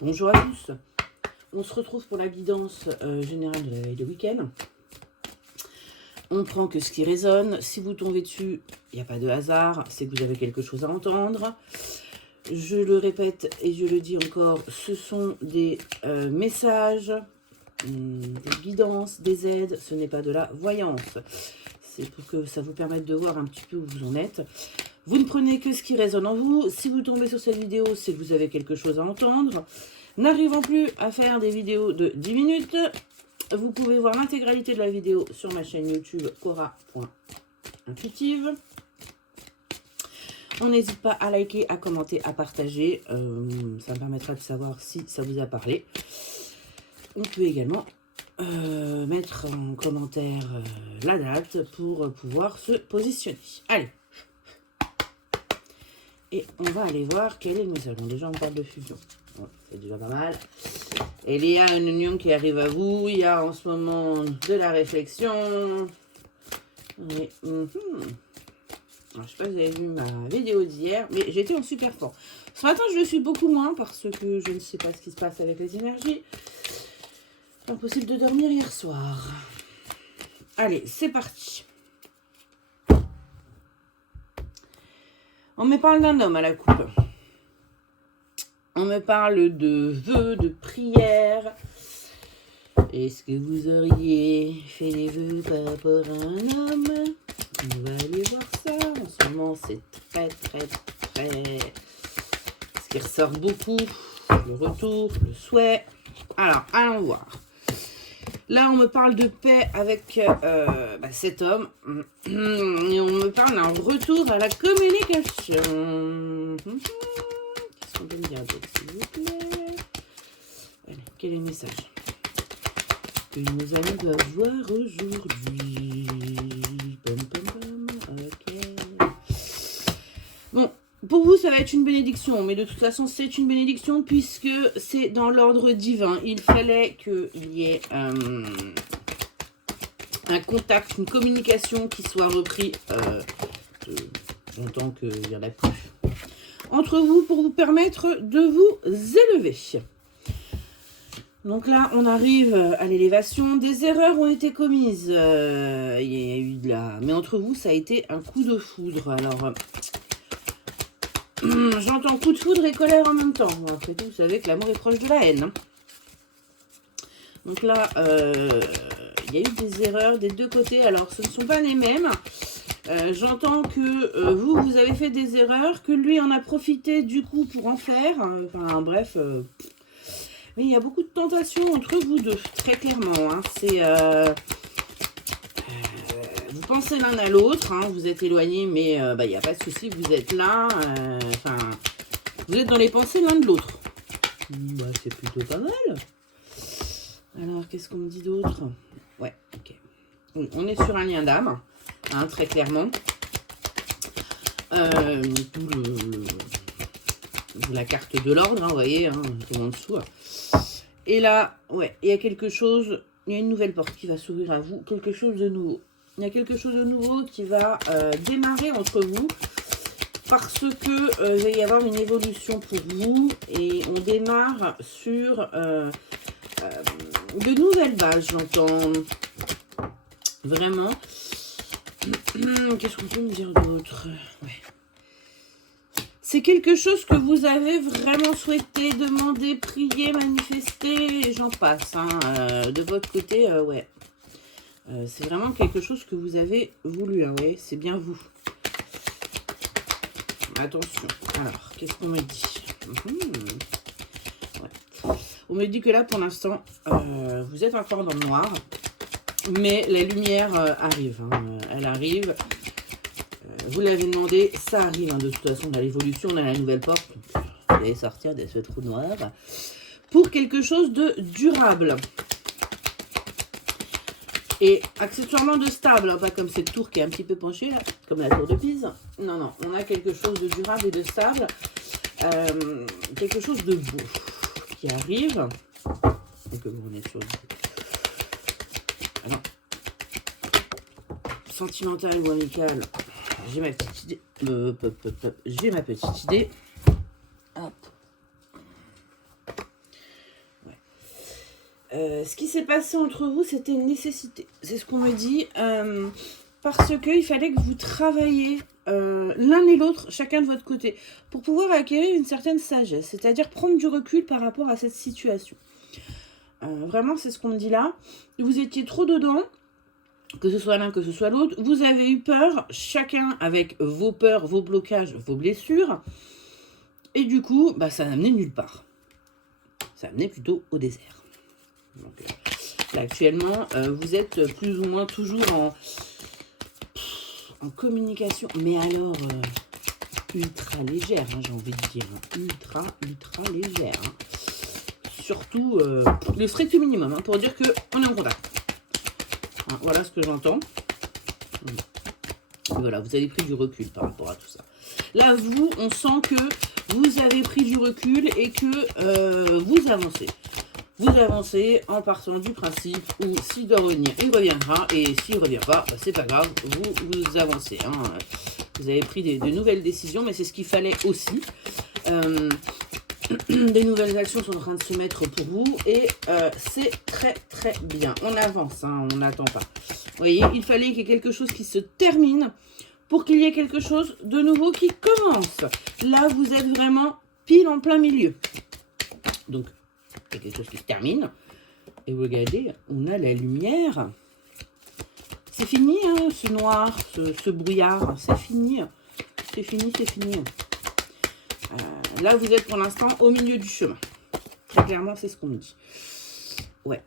Bonjour à tous. On se retrouve pour la guidance générale de la veille de week-end. On prend que ce qui résonne. Si vous tombez dessus, il n'y a pas de hasard. C'est que vous avez quelque chose à entendre. Je le répète et je le dis encore, ce sont des messages, des guidances, des aides. Ce n'est pas de la voyance. C'est pour que ça vous permette de voir un petit peu où vous en êtes. Vous ne prenez que ce qui résonne en vous. Si vous tombez sur cette vidéo, c'est que vous avez quelque chose à entendre. N'arrivant plus à faire des vidéos de 10 minutes, vous pouvez voir l'intégralité de la vidéo sur ma chaîne YouTube cora.intuitive. On n'hésite pas à liker, à commenter, à partager. Ça me permettra de savoir si ça vous a parlé. On peut également mettre en commentaire la date pour pouvoir se positionner. Allez. Et on va aller voir quel est le message. Bon, déjà, on parle de fusion. Bon, c'est déjà pas mal. Et il y a une union qui arrive à vous. Il y a en ce moment de la réflexion. Et, alors, je ne sais pas si vous avez vu ma vidéo d'hier, mais j'étais en super forme. Ce matin, je le suis beaucoup moins parce que je ne sais pas ce qui se passe avec les énergies. Impossible de dormir hier soir. Allez, c'est parti. On me parle d'un homme à la coupe. On me parle de vœux, de prières. Est-ce que vous auriez fait des vœux par rapport à un homme? On va aller voir ça. En ce moment, c'est très... Ce qui ressort beaucoup, le retour, le souhait. Alors, allons voir. Là, on me parle de paix avec cet homme. Et on me parle d'un retour à la communication. Qu'est-ce qu'on peut me dire d'autre, s'il vous plaît? Allez, quel est le message que nous allons avoir aujourd'hui? Ok. Bon, pour vous, ça va être une bénédiction. Mais de toute façon, c'est une bénédiction puisque c'est dans l'ordre divin. Il fallait qu'il y ait un contact, une communication qui soit repris longtemps qu'il n'y en a plus entre vous pour vous permettre de vous élever. Donc là, on arrive à l'élévation. Des erreurs ont été commises. Il y a eu de la... Mais entre vous, ça a été un coup de foudre. Alors, j'entends coup de foudre et colère en même temps. Bon, après tout, vous savez que l'amour est proche de la haine. Hein. Donc là, il y a eu des erreurs des deux côtés. Alors, ce ne sont pas les mêmes. J'entends que vous avez fait des erreurs, que lui en a profité du coup pour en faire. Enfin, bref... Mais il y a beaucoup de tentations entre vous deux, très clairement. Hein. C'est, vous pensez l'un à l'autre, hein, vous êtes éloignés, mais il n'y a pas de souci, vous êtes là. Vous êtes dans les pensées l'un de l'autre. C'est plutôt pas mal. Alors, qu'est-ce qu'on me dit d'autre? Ouais, ok. Oui, on est sur un lien d'âme, hein, très clairement. La carte de l'ordre, hein, vous voyez, hein, tout en dessous. Et là, ouais, il y a quelque chose, il y a une nouvelle porte qui va s'ouvrir à vous, quelque chose de nouveau. Il y a quelque chose de nouveau qui va démarrer entre vous parce que il va y avoir une évolution pour vous et on démarre sur de nouvelles bases, j'entends. Vraiment. Qu'est-ce qu'on peut me dire d'autre? Ouais. C'est quelque chose que vous avez vraiment souhaité, demandé, prié, manifesté, et j'en passe. Hein. De votre côté, ouais. C'est vraiment quelque chose que vous avez voulu. Hein, ouais, c'est bien vous. Attention. Alors, qu'est-ce qu'on me dit? Ouais. On me dit que là, pour l'instant, vous êtes encore dans le noir. Mais la lumière arrive. Hein. Elle arrive. Vous l'avez demandé, ça arrive. Hein, de toute façon, dans l'évolution, on a la nouvelle porte. Vous allez sortir de ce trou noir pour quelque chose de durable. Et accessoirement de stable. Hein, pas comme cette tour qui est un petit peu penchée, là, comme la tour de Pise. Non, non. On a quelque chose de durable et de stable. Quelque chose de beau qui arrive. Et que vous venez sur... Alors, sentimental ou amical, j'ai ma petite idée. J'ai ma petite idée. Hop. Ce qui s'est passé entre vous, c'était une nécessité. C'est ce qu'on me dit. Parce qu'il fallait que vous travailliez l'un et l'autre, chacun de votre côté, pour pouvoir acquérir une certaine sagesse, c'est-à-dire prendre du recul par rapport à cette situation. Vraiment, c'est ce qu'on me dit là. Vous étiez trop dedans, que ce soit l'un, que ce soit l'autre. Vous avez eu peur, chacun avec vos peurs, vos blocages, vos blessures. Et du coup, bah, ça n'a amené nulle part. Ça a amené plutôt au désert. Donc, là, actuellement, vous êtes plus ou moins toujours en communication. Mais alors, ultra légère, hein, j'ai envie de dire. Ultra légère. Hein. Surtout, le strict minimum, hein, pour dire qu'on est en contact. Hein, voilà ce que j'entends. Voilà, vous avez pris du recul par rapport à tout ça. Là, vous, on sent que vous avez pris du recul et que vous avancez. Vous avancez en partant du principe où s'il doit revenir, il reviendra. Et s'il ne revient pas, bah, c'est pas grave, vous avancez. Hein. Vous avez pris de nouvelles décisions, mais c'est ce qu'il fallait aussi. Des nouvelles actions sont en train de se mettre pour vous. Et c'est très bien. On avance, hein, on n'attend pas. Vous voyez, il fallait qu'il y ait quelque chose qui se termine pour qu'il y ait quelque chose de nouveau qui commence. Là, vous êtes vraiment pile en plein milieu. Donc, il y a quelque chose qui se termine. Et vous regardez, on a la lumière. C'est fini, hein, ce noir, ce brouillard. C'est fini. C'est fini. Là, vous êtes pour l'instant au milieu du chemin. Très clairement, c'est ce qu'on me dit. Ouais.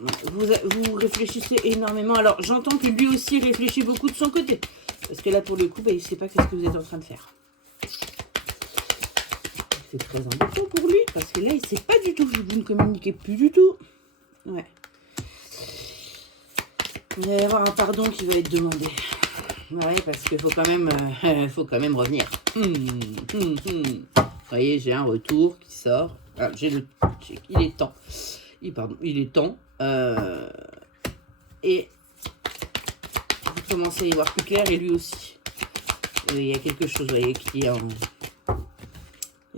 Vous réfléchissez énormément. Alors, j'entends que lui aussi réfléchit beaucoup de son côté. Parce que là, pour le coup, bah, il ne sait pas qu'est-ce que vous êtes en train de faire. C'est très embêtant pour lui. Parce que là, il ne sait pas du tout. Vous ne communiquez plus du tout. Ouais. Il va y avoir un pardon qui va être demandé. Ouais, parce qu'il faut quand même revenir. Vous voyez, j'ai un retour qui sort. Ah, il est temps. Il est temps. Et vous commencez à y voir plus clair, et lui aussi. Il y a quelque chose, vous voyez, il y a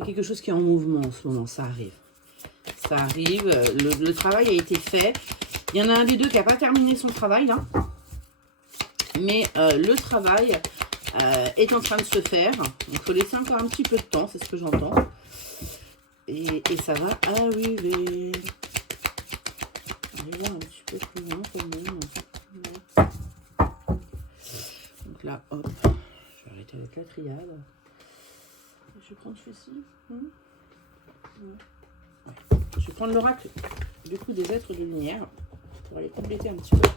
quelque chose qui est en mouvement en ce moment. Ça arrive. Ça arrive. Le travail a été fait. Il y en a un des deux qui n'a pas terminé son travail, là. Mais le travail est en train de se faire. Donc, il faut laisser encore un petit peu de temps, c'est ce que j'entends. Et ça va arriver. On va voir un petit peu plus loin quand même. Donc là, hop, je vais arrêter avec la triade. Je vais prendre celui-ci. Ouais. Je vais prendre l'oracle du coup des êtres de lumière pour aller compléter un petit peu.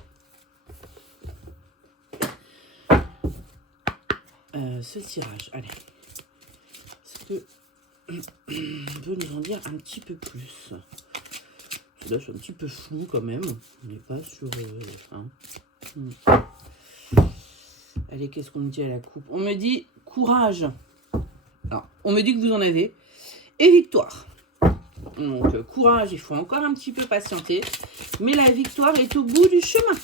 Ce tirage, allez. Est-ce que on peut nous en dire un petit peu plus? Là, c'est un petit peu flou quand même. On n'est pas sur... Allez, qu'est-ce qu'on me dit à la coupe? On me dit courage. Alors, on me dit que vous en avez. Et victoire. Donc, courage, il faut encore un petit peu patienter. Mais la victoire est au bout du chemin.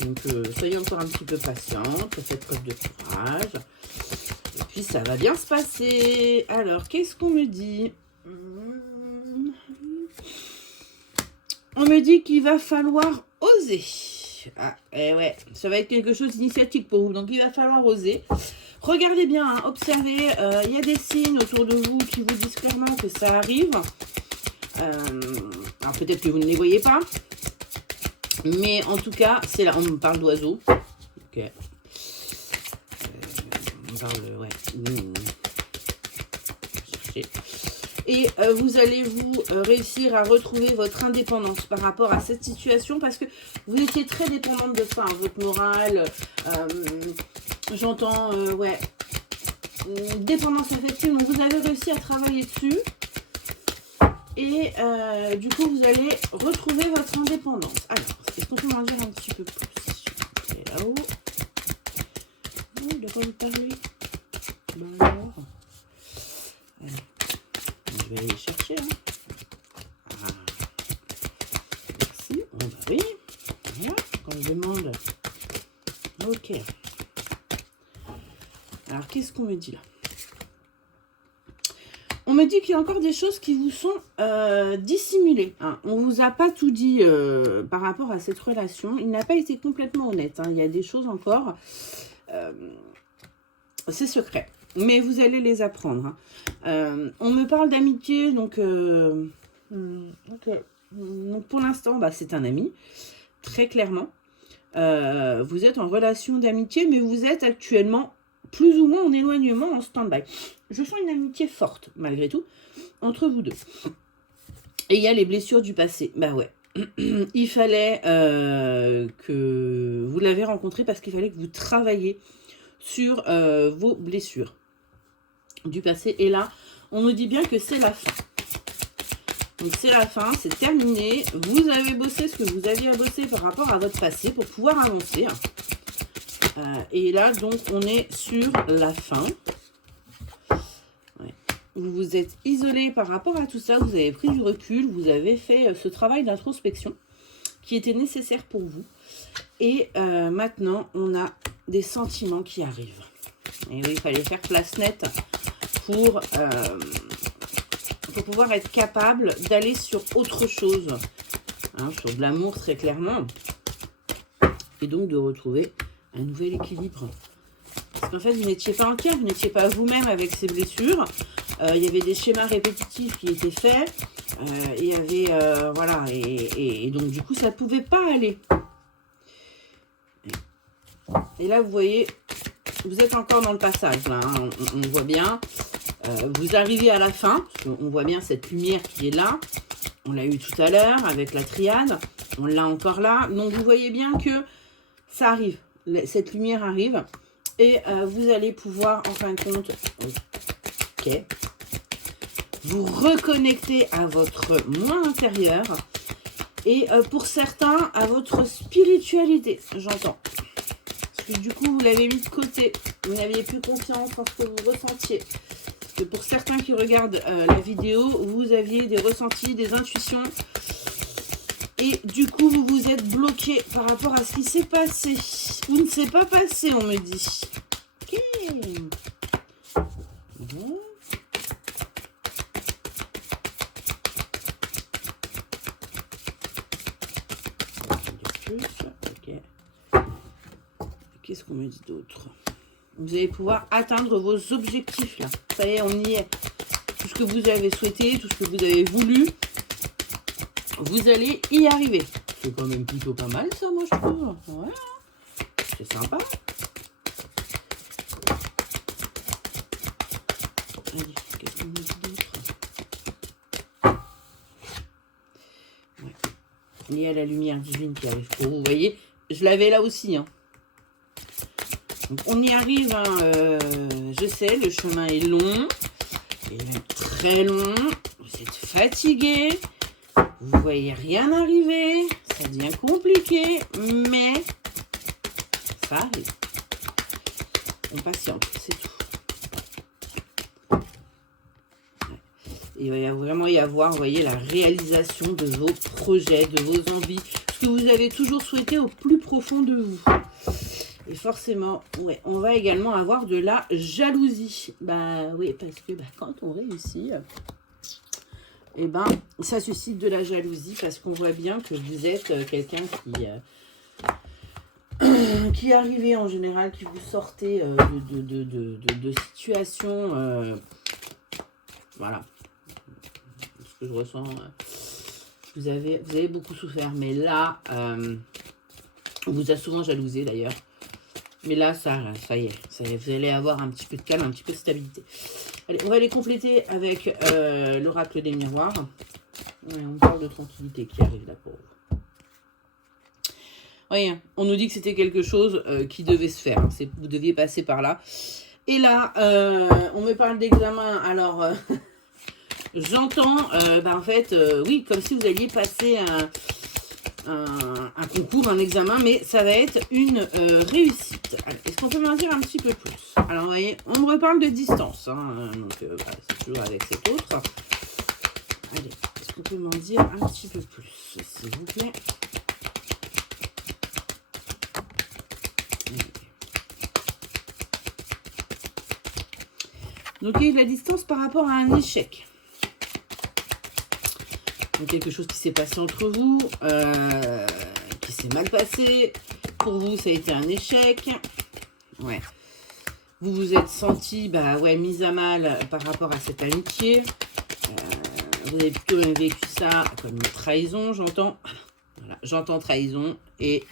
Donc, soyez encore un petit peu patiente, faites preuve de courage. Et puis, ça va bien se passer. Alors, qu'est-ce qu'on me dit? On me dit qu'il va falloir oser. Ah, et ouais, ça va être quelque chose d'initiatique pour vous. Donc, il va falloir oser. Regardez bien, hein, observez. Il y a des signes autour de vous qui vous disent clairement que ça arrive. Alors, peut-être que vous ne les voyez pas. Mais en tout cas, c'est là, on me parle d'oiseaux. Ok. On parle, ouais. Chercher. Et vous allez réussir à retrouver votre indépendance par rapport à cette situation parce que vous étiez très dépendante de ça, hein, votre morale. J'entends, ouais, dépendance affective. Donc vous avez réussi à travailler dessus. Et du coup, vous allez retrouver votre indépendance. Alors, est-ce qu'on peut m'en dire un petit peu plus? C'est là-haut. De quoi vous parlez? Alors, je vais aller les chercher. Hein. Ah. Merci. Oh, bah oui. Voilà. Quand je demande. Ok. Alors, qu'est-ce qu'on me dit là? On me dit qu'il y a encore des choses qui vous sont dissimulées. Hein. On ne vous a pas tout dit par rapport à cette relation. Il n'a pas été complètement honnête. Hein. Il y a des choses encore. C'est secret. Mais vous allez les apprendre. Hein. On me parle d'amitié. Donc, donc pour l'instant, bah, c'est un ami. Très clairement. Vous êtes en relation d'amitié. Mais vous êtes actuellement plus ou moins en éloignement, en stand-by. Je sens une amitié forte, malgré tout, entre vous deux. Et il y a les blessures du passé. Bah ouais. Il fallait que vous l'avez rencontré parce qu'il fallait que vous travailliez sur vos blessures du passé. Et là, on nous dit bien que c'est la fin. Donc c'est la fin, c'est terminé. Vous avez bossé ce que vous aviez à bosser par rapport à votre passé pour pouvoir avancer. Et là, donc, on est sur la fin. Ouais. Vous vous êtes isolé par rapport à tout ça. Vous avez pris du recul. Vous avez fait ce travail d'introspection qui était nécessaire pour vous. Et maintenant, on a des sentiments qui arrivent. Et oui, il fallait faire place nette pour pouvoir être capable d'aller sur autre chose. Hein, sur de l'amour, très clairement. Et donc, de retrouver un nouvel équilibre. Parce qu'en fait, vous n'étiez pas entière, vous n'étiez pas vous-même avec ces blessures. Il y avait des schémas répétitifs qui étaient faits. Il y avait... voilà. Et donc, du coup, ça ne pouvait pas aller. Et là, vous voyez, vous êtes encore dans le passage. Là, hein, on voit bien. Vous arrivez à la fin. On voit bien cette lumière qui est là. On l'a eu tout à l'heure avec la triade. On l'a encore là. Donc, vous voyez bien que ça arrive. Cette lumière arrive et vous allez pouvoir en fin de compte vous reconnecter à votre moi intérieur et pour certains à votre spiritualité, j'entends. Parce que du coup vous l'avez mis de côté, vous n'aviez plus confiance en ce que vous ressentiez. Parce que pour certains qui regardent la vidéo, vous aviez des ressentis, des intuitions. Et du coup, vous vous êtes bloqué par rapport à ce qui s'est passé. Vous ne s'est pas passé, on me dit. Ok. Bon. Ok. Qu'est-ce qu'on me dit d'autre? Vous allez pouvoir atteindre vos objectifs, là. Ça y est, on y est. Tout ce que vous avez souhaité, tout ce que vous avez voulu. Vous allez y arriver. C'est quand même plutôt pas mal ça, moi je trouve. Voilà. C'est sympa. Allez, qu'est-ce qu'on a dit d'autre? Ouais. Il y a la lumière divine qui arrive pour vous. Vous voyez, je l'avais là aussi. Hein. Donc on y arrive. Hein, je sais, le chemin est long. Il est même très long. Vous êtes fatigué. Vous voyez rien arriver, ça devient compliqué, mais ça arrive. On patiente, c'est tout. Ouais. Il va vraiment y avoir, vous voyez, la réalisation de vos projets, de vos envies, ce que vous avez toujours souhaité au plus profond de vous. Et forcément, ouais, on va également avoir de la jalousie. Bah oui, parce que quand on réussit... eh ben, ça suscite de la jalousie parce qu'on voit bien que vous êtes quelqu'un qui est arrivé en général, qui vous sortez de situations, voilà, ce que je ressens, vous avez beaucoup souffert, mais là, on vous a souvent jalousé d'ailleurs, mais là, ça y est, vous allez avoir un petit peu de calme, un petit peu de stabilité. Allez, on va les compléter avec l'oracle des miroirs. Ouais, on parle de tranquillité qui arrive là pour vous. Voyez, on nous dit que c'était quelque chose qui devait se faire. Hein. Vous deviez passer par là. Et là, on me parle d'examen. Alors, j'entends, en fait, oui, comme si vous alliez passer un concours, un examen, mais ça va être une réussite. Est-ce qu'on peut m'en dire un petit peu plus? Alors, vous voyez, on me reparle de distance, hein, donc c'est toujours avec cet autre. Allez, est-ce qu'on peut m'en dire un petit peu plus, s'il vous plaît? Donc il y a eu de la distance par rapport à un échec. Donc quelque chose qui s'est passé entre vous, qui s'est mal passé. Pour vous, ça a été un échec. Ouais. Vous vous êtes senti, bah ouais, mise à mal par rapport à cette amitié. Vous avez plutôt vécu ça comme une trahison, j'entends. Voilà, j'entends trahison et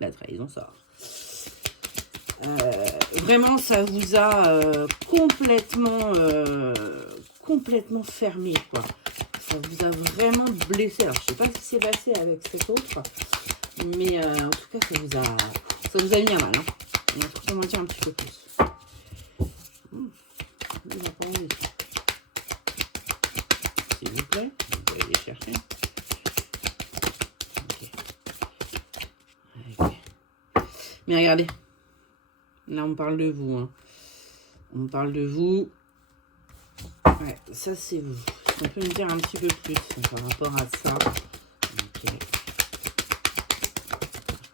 la trahison sort. Vraiment, ça vous a complètement fermé, quoi. Ça vous a vraiment blessé. Alors, je sais pas ce qui s'est passé avec cet autre, mais en tout cas, ça vous a mis à mal. Hein. On va tout mentir un petit peu plus. Il va pas enlever. S'il vous plaît, vous pouvez aller chercher. Okay. Mais regardez, là on parle de vous. Hein. On parle de vous. Ouais, ça c'est vous. On peut me dire un petit peu plus par rapport à ça. Ok.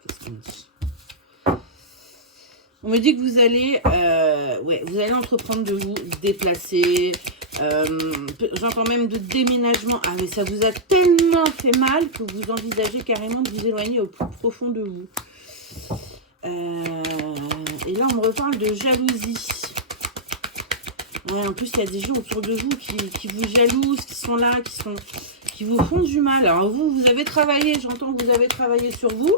Qu'est-ce qu'on dit? On me dit que vous allez, vous allez entreprendre de vous déplacer. J'entends même de déménagement. Ah, mais ça vous a tellement fait mal que vous envisagez carrément de vous éloigner au plus profond de vous. Et là, on me reparle de jalousie. Ouais, en plus, il y a des gens autour de vous qui vous jalousent, qui sont là, qui vous font du mal. Alors vous avez travaillé, j'entends que vous avez travaillé sur vous.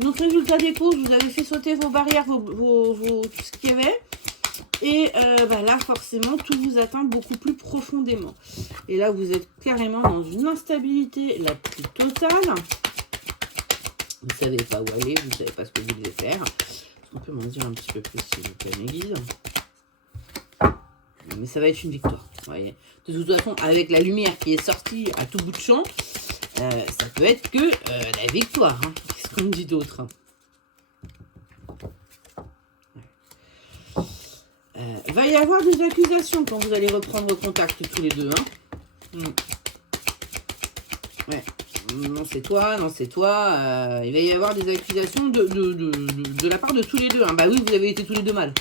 Donc, résultat des courses, vous avez fait sauter vos barrières, tout ce qu'il y avait. Et là, forcément, tout vous atteint beaucoup plus profondément. Et là, vous êtes carrément dans une instabilité la plus totale. Vous ne savez pas où aller, vous ne savez pas ce que vous devez faire. On peut m'en dire un petit peu plus, s'il vous plaît, mes guides. Mais ça va être une victoire. Vous voyez. De toute façon, avec la lumière qui est sortie à tout bout de champ, ça peut être que la victoire. Hein. Qu'est-ce qu'on me dit d'autre? Va y avoir des accusations quand vous allez reprendre contact tous les deux. Hein. Ouais. Non, c'est toi, non, c'est toi. Il va y avoir des accusations de la part de tous les deux. Hein. Bah oui, vous avez été tous les deux mal.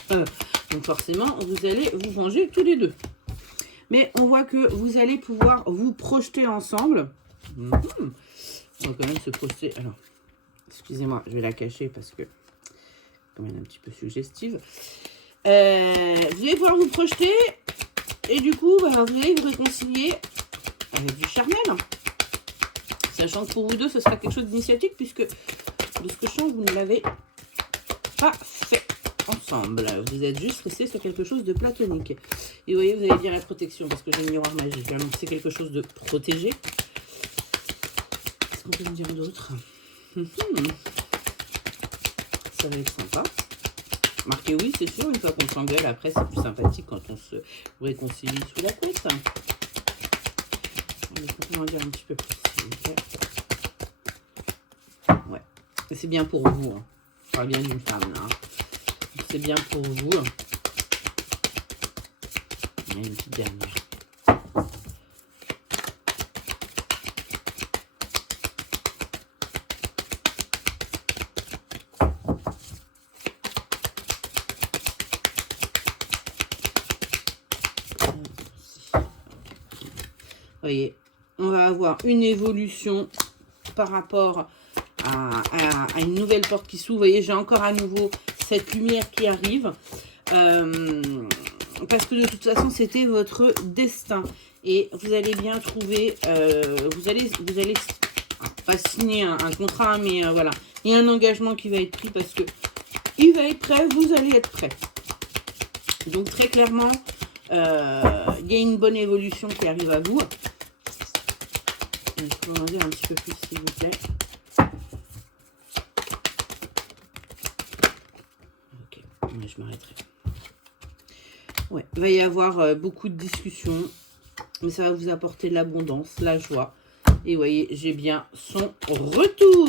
Donc forcément, vous allez vous venger tous les deux. Mais on voit que vous allez pouvoir vous projeter ensemble. On va quand même se projeter. Alors, excusez-moi, je vais la cacher parce que quand même un petit peu suggestive. Vous allez pouvoir vous projeter et du coup, vous allez vous réconcilier avec du charnel. Sachant que pour vous deux, ce sera quelque chose d'initiatique puisque de ce que je sens, vous ne l'avez pas fait ensemble. Vous êtes juste resté sur quelque chose de platonique. Et vous voyez, vous allez bien la protection parce que j'ai le miroir magique. Donc c'est quelque chose de protégé. Qu'est-ce qu'on peut me dire d'autre? Ça va être sympa. Marquez oui, c'est sûr, une fois qu'on s'engueule, après c'est plus sympathique quand on se réconcilie sous la couette. On va en dire un petit peu plus. Ouais, c'est bien pour vous. Hein. Je parle bien d'une femme là. C'est bien pour vous. Et une petite dernière. Vous voyez, on va avoir une évolution par rapport à une nouvelle porte qui s'ouvre. Vous voyez, j'ai encore à nouveau cette lumière qui arrive. Parce que de toute façon, c'était votre destin. Et vous allez bien trouver... vous allez pas signer un contrat, mais voilà. Il y a un engagement qui va être pris parce que il va être prêt, vous allez être prêt. Donc très clairement, il y a une bonne évolution qui arrive à vous. Je peux en dire un petit peu plus, s'il vous plaît. Ok, mais je m'arrêterai. Ouais, il va y avoir beaucoup de discussions, mais ça va vous apporter de l'abondance, la joie. Et vous voyez, j'ai bien son retour.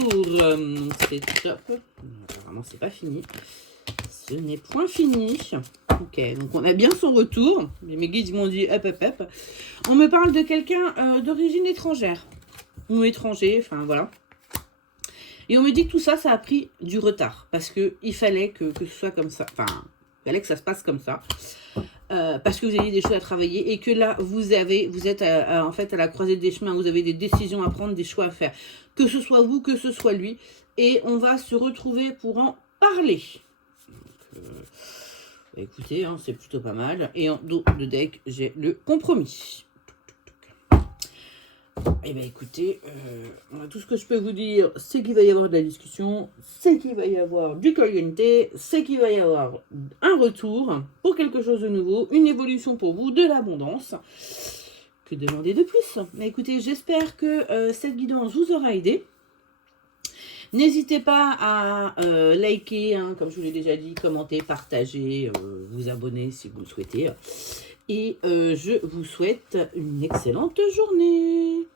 C'est top. Apparemment, c'est pas fini. Ce n'est point fini. Ok, donc on a bien son retour. Mes guides m'ont dit hop, hop, hop. On me parle de quelqu'un d'origine étrangère. Ou étranger, enfin voilà. Et on me dit que tout ça, ça a pris du retard. Parce qu'il fallait que ce soit comme ça. Enfin, il fallait que ça se passe comme ça. parce que vous avez des choses à travailler et que là, vous êtes en fait à la croisée des chemins, vous avez des décisions à prendre, des choix à faire. Que ce soit vous, que ce soit lui. Et on va se retrouver pour en parler. Donc, écoutez, hein, c'est plutôt pas mal. Et en dos de deck, j'ai le compromis. Eh bien écoutez, tout ce que je peux vous dire, c'est qu'il va y avoir de la discussion, c'est qu'il va y avoir du caliente, c'est qu'il va y avoir un retour pour quelque chose de nouveau, une évolution pour vous, de l'abondance. Que demander de plus? Mais écoutez, j'espère que cette guidance vous aura aidé. N'hésitez pas à liker, hein, comme je vous l'ai déjà dit, commenter, partager, vous abonner si vous le souhaitez. Et je vous souhaite une excellente journée.